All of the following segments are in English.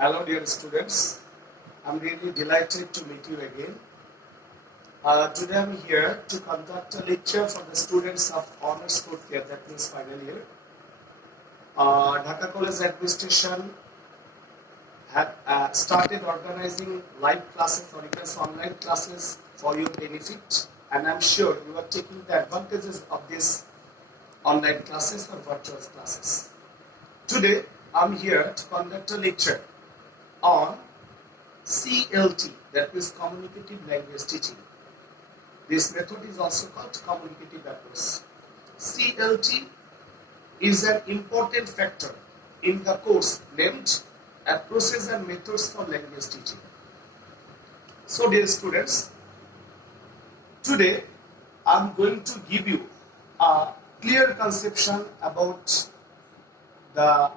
Hello dear students, I'm really delighted to meet you again. Today I'm here to conduct a lecture for the students of Honours 4th year, that means final year. Dhaka College Administration had started organizing live classes or even online classes for your benefit, and I'm sure you are taking the advantages of these online classes or virtual classes. Today I'm here to conduct a lecture on CLT, that is communicative language teaching. This method is also called communicative approach. CLT is an important factor in the course named Approaches and Methods for Language Teaching. So dear students, today I am going to give you a clear conception about the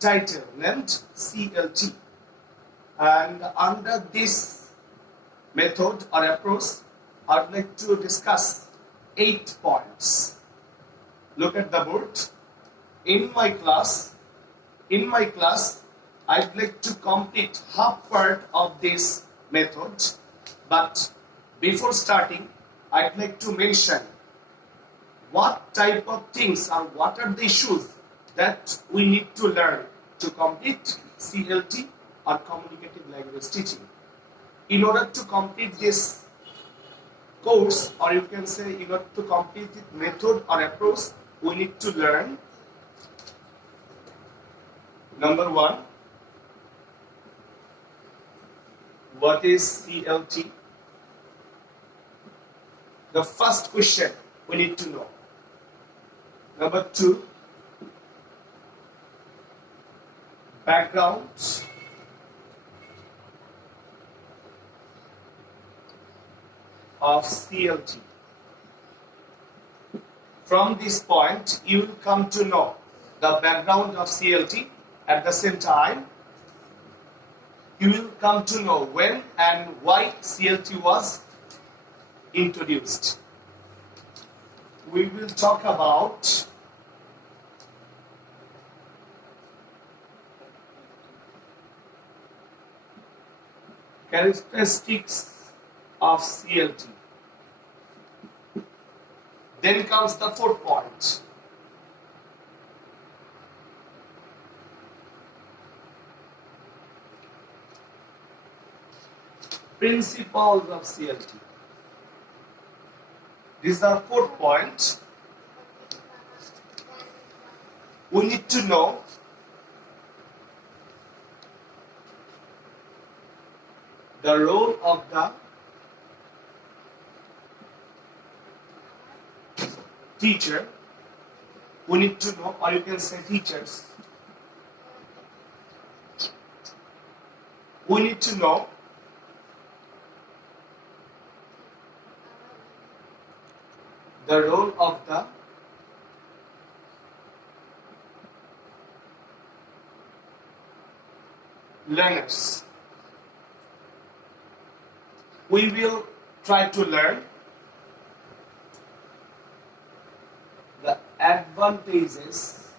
title named CLT. And under this method or approach, I would like to discuss 8 points. Look at the board. In my class, I'd like to complete half part of this method. But before starting, I'd like to mention what type of things or what are the issues that we need to learn to complete CLT or communicative language teaching. In order to complete this course, or you can say in order to complete this method or approach, we need to learn number 1, what is CLT? The first question we need to know. Number 2, background. Of CLT. From this point, you will come to know the background of CLT. At the same time, you will come to know when and why CLT was introduced. We will talk about characteristics of CLT. Then comes the 4th point. Principles of CLT. This is our 4th point. We need to know the role of the teacher. We need to know, or you can say teachers. We need to know the role of the learners. We will try to learn the advantages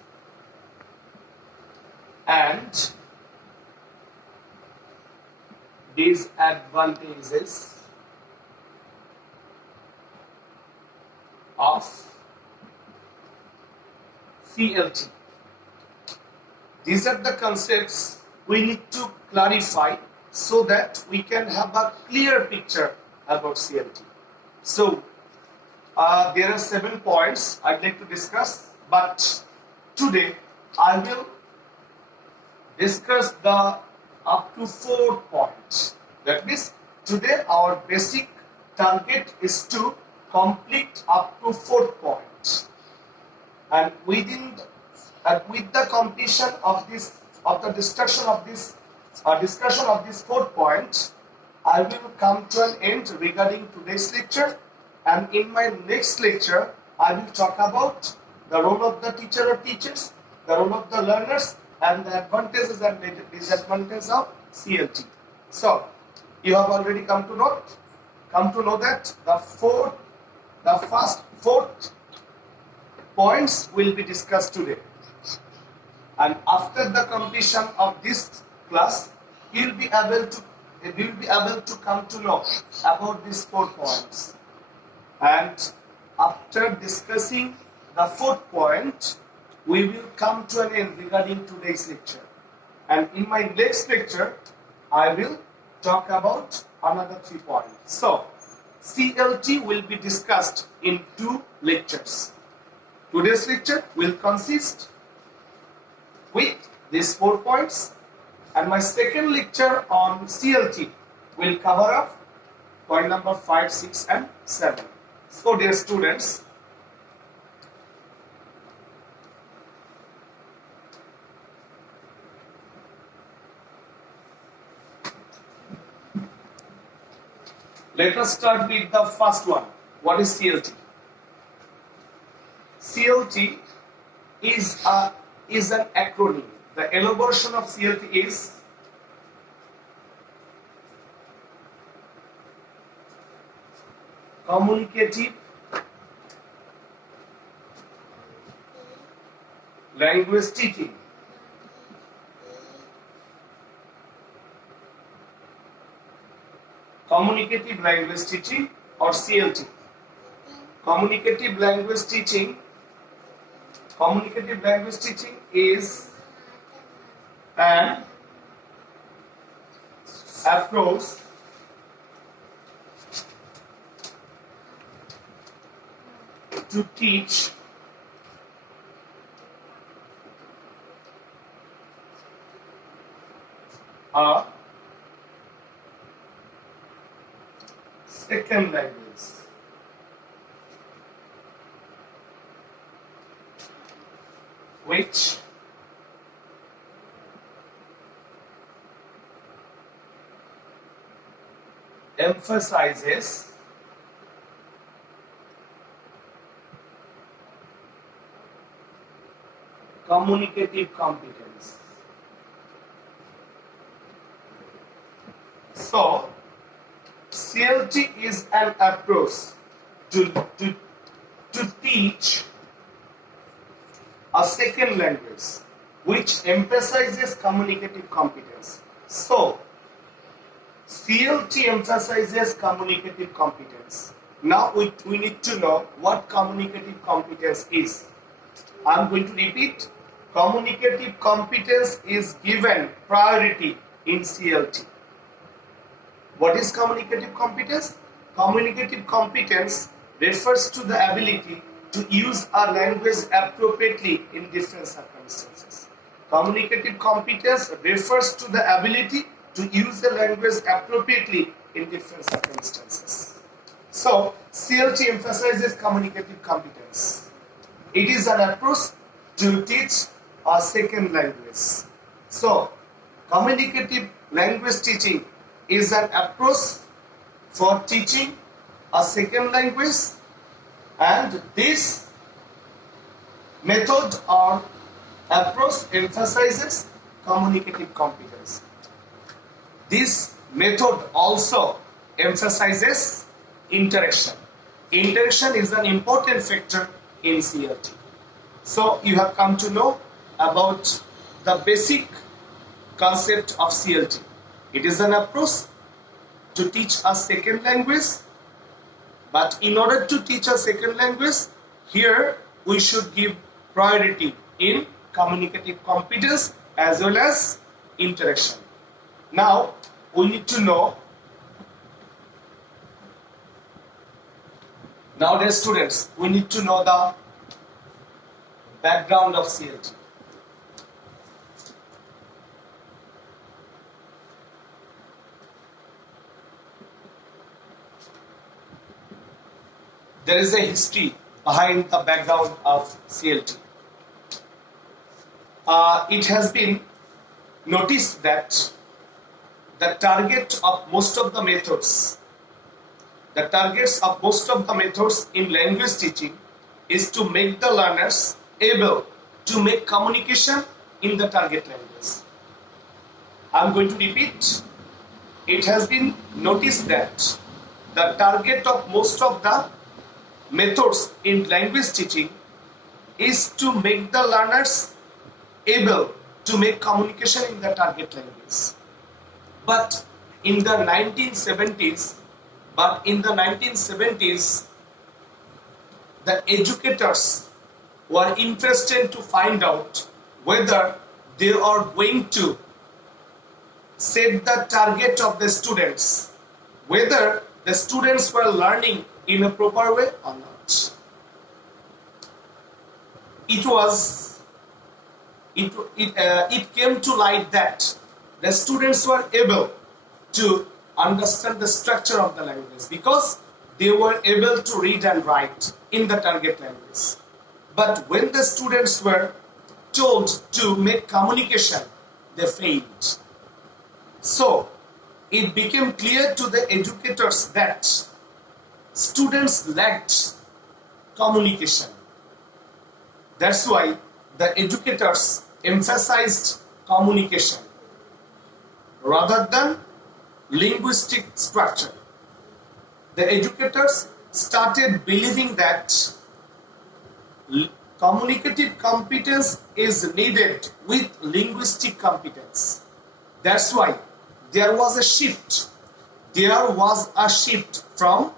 and disadvantages of CLT. These are the concepts we need to clarify so that we can have a clear picture about CLT. So, there are 7 points I'd like to discuss, but today I will discuss the up to 4 points. That means today our basic target is to complete up to 4 points, and with the completion of this, of the discussion of this 4th point, I will come to an end regarding today's lecture. And in my next lecture, I will talk about the role of the teacher or teachers, the role of the learners, and the advantages and disadvantages of CLT. So, you have already come to know that the 4th points will be discussed today. And after the completion of this class, you will be able to come to know about these 4 points. And after discussing the 4th point, we will come to an end regarding today's lecture. And in my next lecture, I will talk about another 3 points. So, CLT will be discussed in 2 lectures. Today's lecture will consist with these 4 points, and my second lecture on CLT will cover up point number 5, 6 and 7. So dear students, let us start with the first one. What is CLT? CLT is an acronym. The elaboration of CLT is Communicative Language Teaching. Communicative Language Teaching, or CLT. Communicative Language Teaching is an approach to teach a second language. Which emphasizes communicative competence. So, CLT is an approach to teach a second language which emphasizes communicative competence. So, CLT emphasizes communicative competence. Now we need to know what communicative competence is. I am going to repeat. Communicative competence is given priority in CLT. What is communicative competence? Communicative competence refers to the ability to use a language appropriately in different circumstances. Communicative competence refers to the ability to use the language appropriately in different circumstances. So, CLT emphasizes communicative competence. It is an approach to teach a second language. So, communicative language teaching is an approach for teaching a second language, and this method or approach emphasizes communicative competence. This method also emphasizes interaction. Interaction is an important factor in CLT. So you have come to know about the basic concept of CLT. It is an approach to teach a second language, but in order to teach a second language, here we should give priority in communicative competence as well as interaction. Now we need to know. Now, dear students, we need to know the background of CLT. There is a history behind the background of CLT. It has been noticed that the targets of most of the methods in language teaching is to make the learners able to make communication in the target language. I am going to repeat. It has been noticed that the target of most of the methods in language teaching is to make the learners able to make communication in the target language. But in the 1970s, the educators were interested to find out whether they are going to set the target of the students, whether the students were learning in a proper way or not. It came to light that the students were able to understand the structure of the language because they were able to read and write in the target language. But when the students were told to make communication, they failed. So it became clear to the educators that students lacked communication. That's why the educators emphasized communication rather than linguistic structure. The educators started believing that communicative competence is needed with linguistic competence. That's why there was a shift. There was a shift from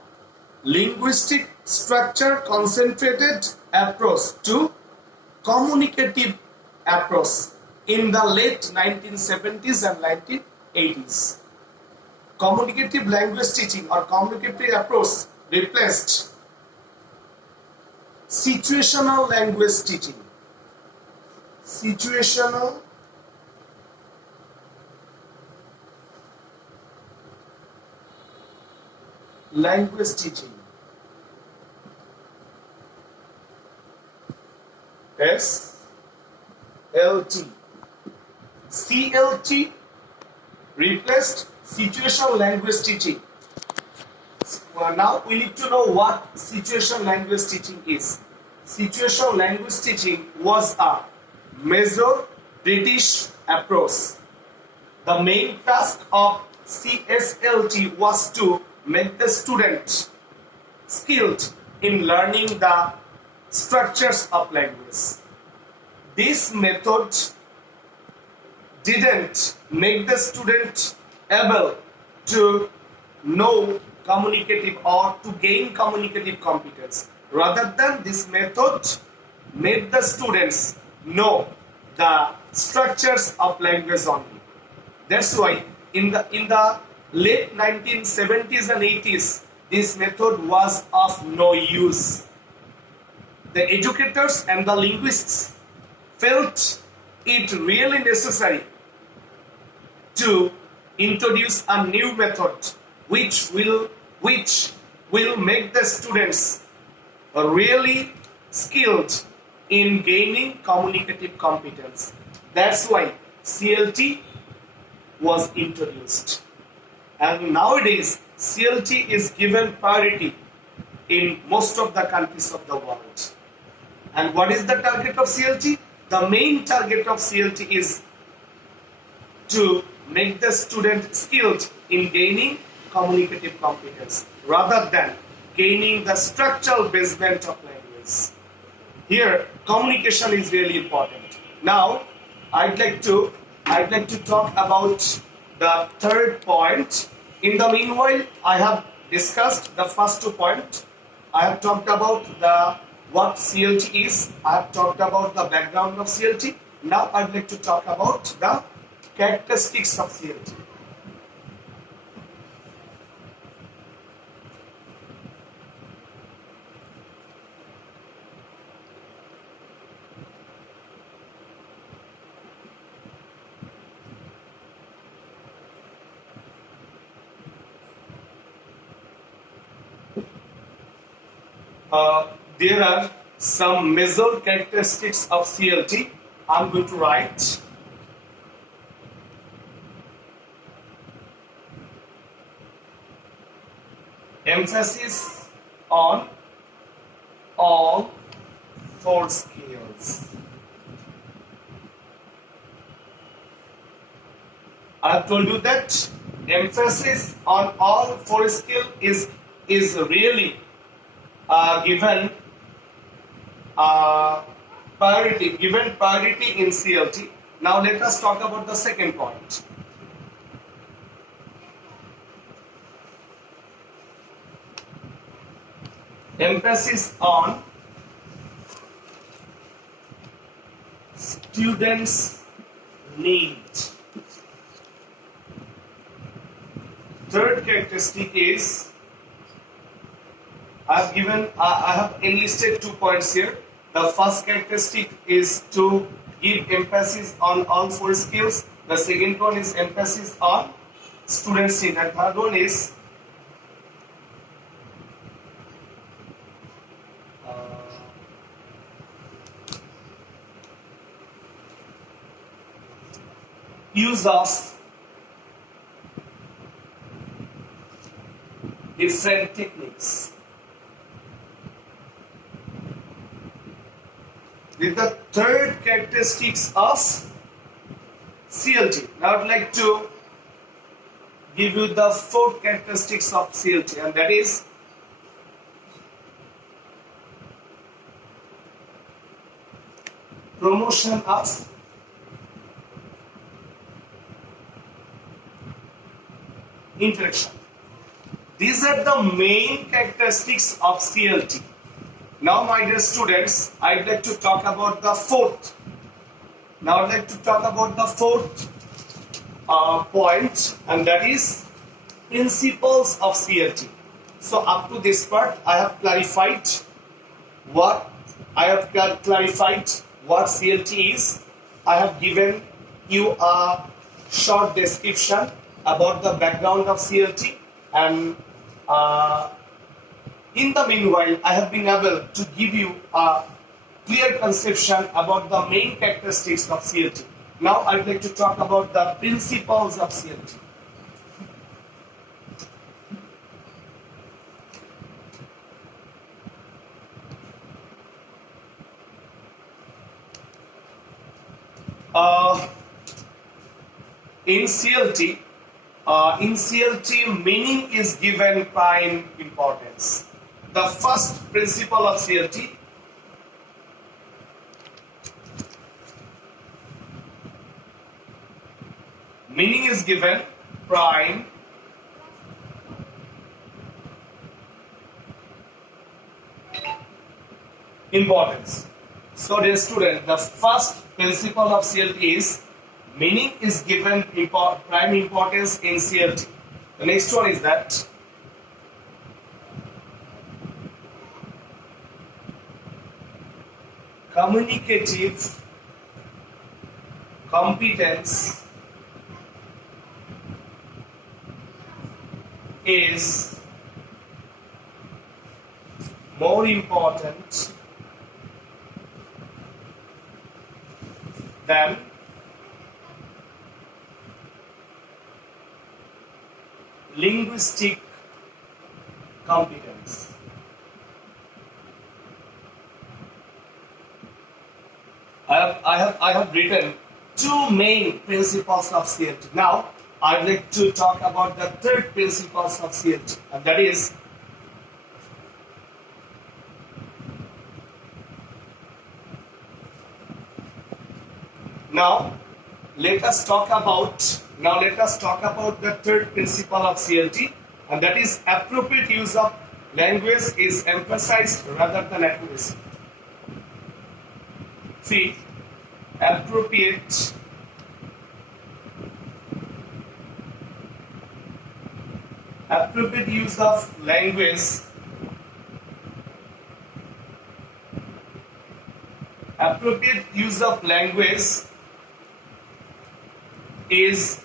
linguistic structure concentrated approach to communicative approach in the late 1970s and 1980s. Communicative language teaching or communicative approach replaced situational language teaching. Situational language teaching. SLT. CLT replaced situational language teaching. Now we need to know what situational language teaching is. Situational language teaching was a major British approach. The main task of CSLT was to make the student skilled in learning the structures of language. This method didn't make the student able to know communicative or to gain communicative competence. Rather than this method made the students know the structures of language only. That's why in the late 1970s and 80s, this method was of no use. The educators and the linguists felt it really necessary to introduce a new method which will make the students really skilled in gaining communicative competence. That's why CLT was introduced. And nowadays, CLT is given priority in most of the countries of the world. And what is the target of CLT? The main target of CLT is to make the student skilled in gaining communicative competence rather than gaining the structural basement of language. Here, communication is really important. Now, I'd like to talk about the third point. In the meanwhile, I have discussed the first 2 points. I have talked about what CLT is. I have talked about the background of CLT. Now I'd like to talk about the characteristics of CLT. There are some major characteristics of CLT. I'm going to write. Emphasis on all 4 skills. I have told you that emphasis on all 4 skills is really given priority in CLT. Now let us talk about the second point. Emphasis on students' need. Third characteristic is, I have enlisted 2 points here. The first characteristic is to give emphasis on all 4 skills. The second one is emphasis on students' need. And third one is use of different techniques. With the third characteristics of CLT. Now I would like to give you the fourth characteristics of CLT, and that is promotion of interaction. These are the main characteristics of CLT. Now, my dear students, I'd like to talk about the fourth. Now, I'd like to talk about the fourth point, and that is principles of CLT. So, up to this part, I have clarified what CLT is. I have given you a short description about the background of CLT, and in the meanwhile, I have been able to give you a clear conception about the main characteristics of CLT. Now, I'd like to talk about the principles of CLT. In CLT, meaning is given prime importance. The first principle of CLT, meaning is given prime importance. So, dear student, the first principle of CLT is meaning is given prime importance in CLT. The next one is that communicative competence is more important than linguistic competence. I have written 2 main principles of CLT. Now, I'd like to talk about the third principles of CLT, and that is let us talk about the third principle of CLT, and that is appropriate use of language is emphasized rather than accuracy. See, appropriate use of language is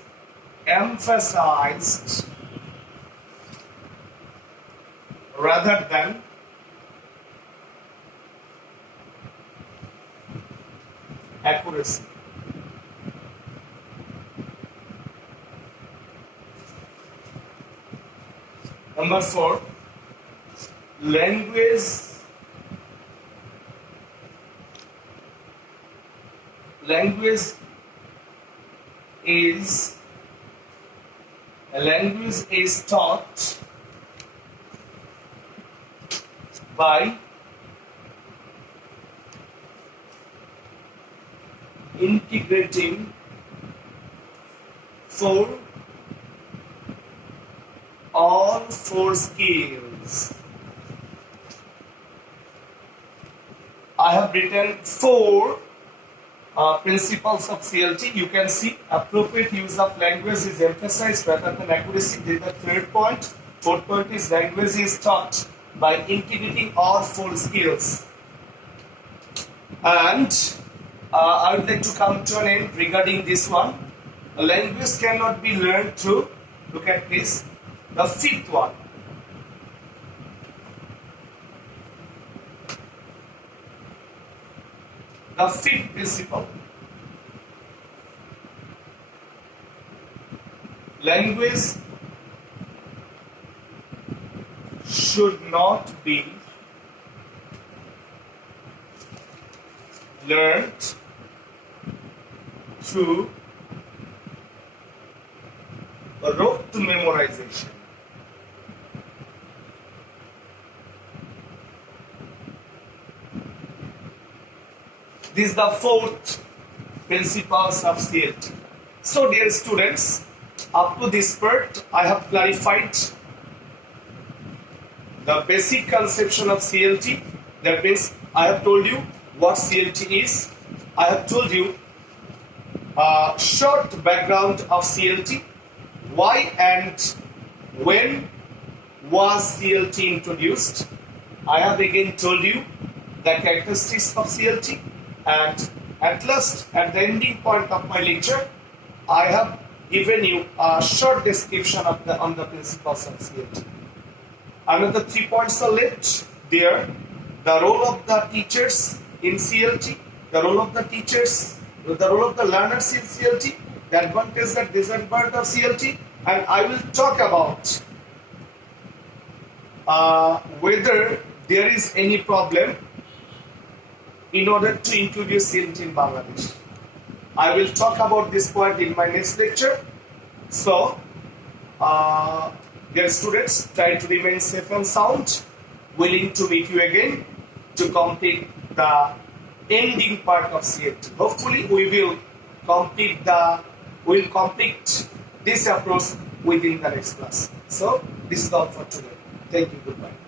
emphasized rather than accuracy. Number 4, language is taught by integrating for all four skills. I have written four principles of CLT. You can see appropriate use of language is emphasized rather than accuracy. This is the third point. Fourth point is language is taught by integrating all four skills. And I would like to come to an end regarding this one. A language cannot be learned through, look at this, the fifth one. The fifth principle. Language should not be learned through rote memorization. This is the fourth principles of CLT. So dear students, up to this part I have clarified the basic conception of CLT. That means I have told you what CLT is. I have told you a short background of CLT. Why and when was CLT introduced? I have again told you the characteristics of CLT. And at last, at the ending point of my lecture, I have given you a short description of on the principles of CLT. Another 3 points are left there. The role of the teachers in CLT, the role of the teachers, the role of the learners in CLT, the advantage and disadvantage of CLT, and I will talk about whether there is any problem in order to introduce CLT in Bangladesh. I will talk about this point in my next lecture. So, dear students, try to remain safe and sound, willing to meet you again to complete the ending part of CLT. Hopefully, we will complete this approach within the next class. So, this is all for today. Thank you. Goodbye.